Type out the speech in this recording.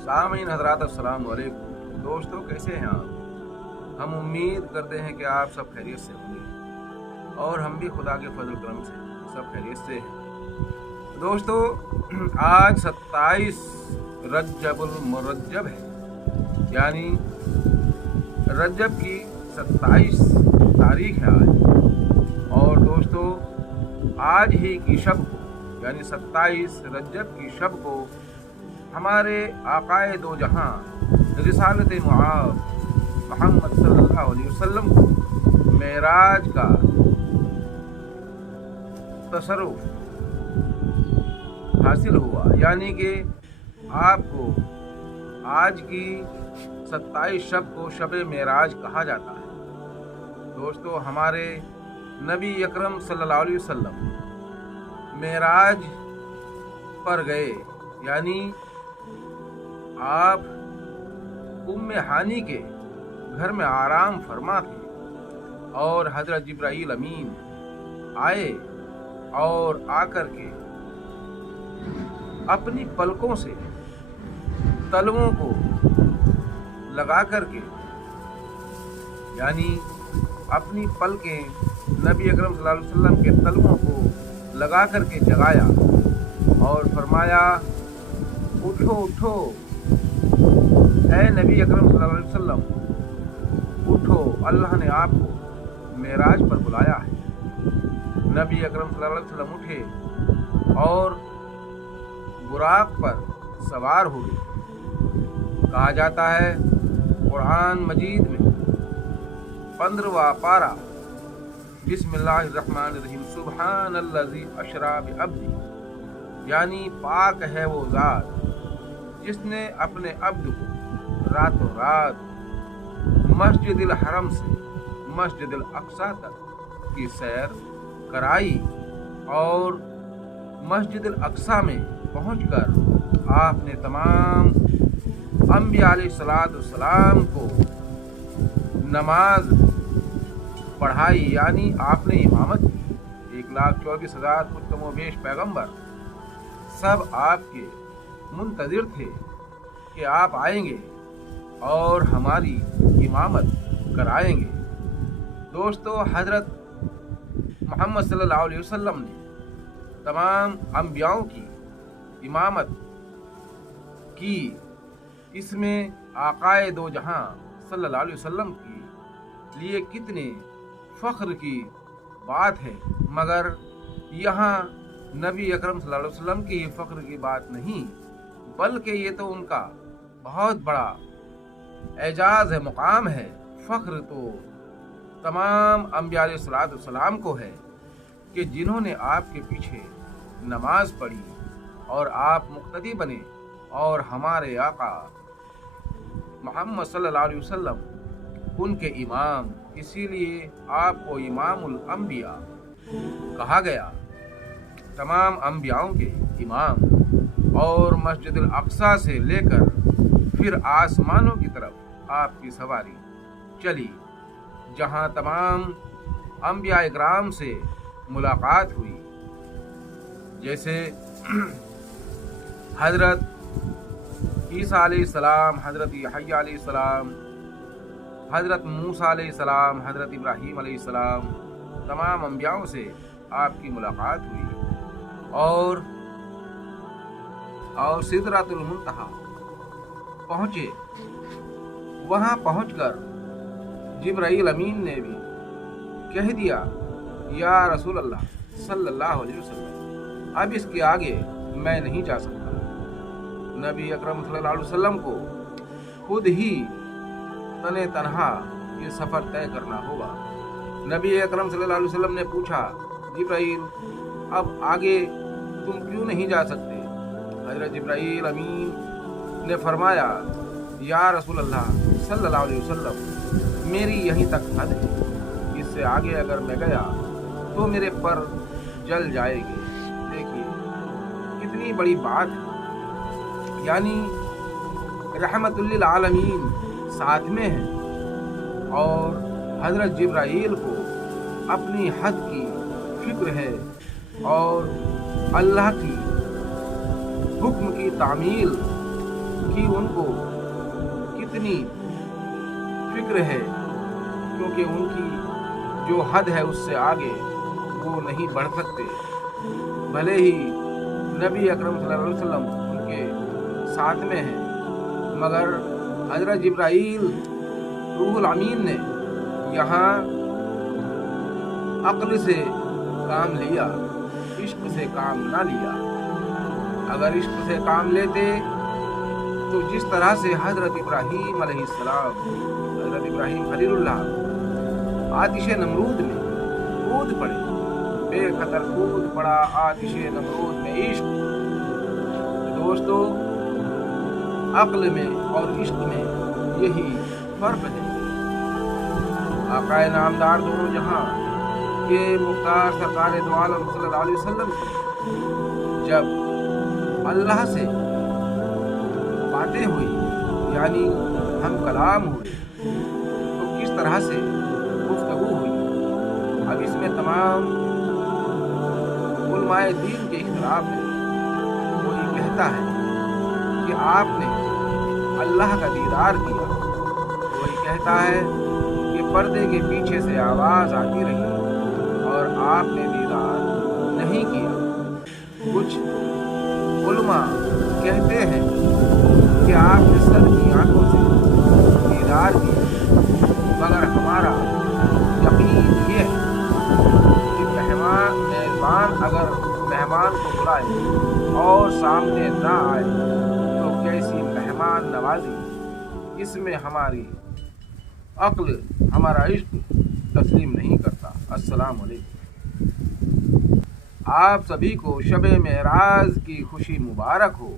सामीन हजरात अस्सलाम वालेकुम। दोस्तों, कैसे हैं आप? हम उम्मीद करते हैं कि आप सब खैरियत से होंगे और हम भी खुदा के फजल करम से सब खैरियत से हैं। दोस्तों, आज 27 रजबुल मुरज्जब है, यानी रजब की 27 तारीख है आज। और दोस्तों, आज ही की शब को यानी 27 रजब की शब को हमारे आकाए दो जहां रिसालत मुआब मोहम्मद सल्लल्लाहु अलैहि वसल्लम को मेराज का तसर्रुफ हासिल हुआ, यानी कि आपको आज की 27 शब को शब मेराज कहा जाता है। दोस्तों, हमारे नबी अकरम सल्लल्लाहु अलैहि वसल्लम मेराज पर गए, यानी आप उम्मे हानी के घर में आराम फरमा थे और हजरत जिब्राईल अमीन आए और आकर के अपनी पलकों से तलवों को लगा करके, यानी अपनी पलकें नबी अकरम सल्लल्लाहु अलैहि वसल्लम के तलवों को लगा करके जगाया और फरमाया, उठो उठो ऐ नबी अकरम सल्लल्लाहु अलैहि वसल्लम, उठो, अल्लाह ने आपको मेराज पर बुलाया है। नबी अकरम सल्लल्लाहु अलैहि वसल्लम उठे और बुराक पर सवार हुए। कहा जाता है कुरान मजीद में 15वां पारा, बिस्मिल्लाहिर्रहमानिर्रहीम, सुब्हानल्लज़ी अशरा बिअब्दी, यानी पाक है वो ज़ात जिसने अपने अब्द को रातों रात मस्जिदिल हरम से मस्जिदिल अक्सा तक की सैर कराई और मस्जिदिल अक्सा में पहुंचकर आपने तमाम अंबिया अलैहिस्सलाम को नमाज पढ़ाई, यानी आपने इमामत की। 1,24,000 कुछ कमोबेश पैगंबर सब आपके मुंतज़िर थे कि आप आएंगे और हमारी इमामत कराएंगे। दोस्तों, हजरत मोहम्मद सल्लल्लाहु अलैहि वसल्लम ने तमाम अंबियाओं की इमामत की। इसमें आकाए दो जहां सल्लल्लाहु अलैहि वसल्लम के लिए कितने फ़ख्र की बात है, मगर यहाँ नबी अकरम सल्लल्लाहु अलैहि वसल्लम की फ़ख्र की बात नहीं, बल्कि ये तो उनका बहुत बड़ा एजाज़ है, मुकाम है। फ़ख्र तो तमाम अंबिया अलैहिस्सलाम को है कि जिन्होंने आपके पीछे नमाज पढ़ी और आप मुक्तदी बने और हमारे आका मोहम्मद सल्लल्लाहु अलैहि वसल्लम उनके इमाम, इसीलिए आपको इमामुल अंबिया कहा गया, तमाम अंबियाओं के इमाम। और मस्जिदुल अक्सा से लेकर फिर आसमानों की तरफ आपकी सवारी चली, जहां तमाम अंबिया इकराम से मुलाकात हुई, जैसे हजरत ईसा अलैहिस्सलाम, हजरत यहया अलैहिस्सलाम, हजरत मूसा अलैहिस्सलाम, हजरत इब्राहीम अलैहिस्सलाम, तमाम अंबियाओं से आपकी मुलाकात हुई और सिदरतुल मुंतहा पहुँचे। वहाँ पहुँचकर जिब्राईल अमीन ने भी कह दिया, या रसूल अल्लाह सल्लल्लाहु अलैहि वसल्लम, अब इसके आगे मैं नहीं जा सकता। नबी अकरम सल्लल्लाहु अलैहि वसल्लम को खुद ही तने तनहा ये सफ़र तय करना होगा। नबी अकरम सल्लल्लाहु अलैहि वसल्लम ने पूछा, जिब्राईल, अब आगे तुम क्यों नहीं जा सकते? हज़रत जिब्राईल अमीन ने फरमाया, या रसूल अल्लाह सल्लल्लाहु अलैहि वसल्लम, मेरी यहीं तक हद है, इससे आगे अगर मैं गया तो मेरे पर जल जाएगी। देखिए कितनी बड़ी बात है, यानी रहमतुल लिल आलमीन साथ में है और हज़रत जिब्राईल को अपनी हद की फिक्र है और अल्लाह की हुक्म की तामील कि उनको कितनी फिक्र है, क्योंकि उनकी जो हद है उससे आगे वो नहीं बढ़ सकते। भले ही नबी अकरम सल्लल्लाहु अलैहि वसल्लम उनके साथ में हैं, मगर हजरत जिब्राईल रूहुल अमीन ने यहाँ अक्ल से काम लिया, इश्क से काम ना लिया। अगर इश्क से काम लेते तो जिस तरह से हजरत इब्राहीम अलैहिस्सलाम, हजरत इब्राहीम खलीलुल्लाह आतिश नमरूद में कूद पड़े, बेखतर कूद पड़ा आतिश नमरूद में इश्क। दोस्तों, अक्ल में और इश्क में यही फर्क है। आकाए नामदार दोनों जहां के मुख्तार सरकार दो आलम सल्लल्लाहु अलैहि वसल्लम जब अल्लाह से बातें हुई, यानी हम कलाम हुए, तो किस तरह से गुफ्तगू हुई। अब इसमें तमाम उलमाए दीन के इख्तिलाफ है। कोई कहता है कि आपने अल्लाह का दीदार किया, कोई कहता है कि पर्दे के पीछे से आवाज़ आती रही और आपने दीदार नहीं किया। कुछ उलमा कहते हैं कि आपने सर की आंखों से दीदार किया, मगर हमारा यकीन ये है कि मेहमान अगर मेहमान को बुलाए और सामने ना आए तो कैसी मेहमान नवाजी, इसमें हमारी अक्ल, हमारा इश्क तस्लीम नहीं करता। अस्सलाम वालेकुम। आप सभी को शब-ए-मेराज की खुशी मुबारक हो।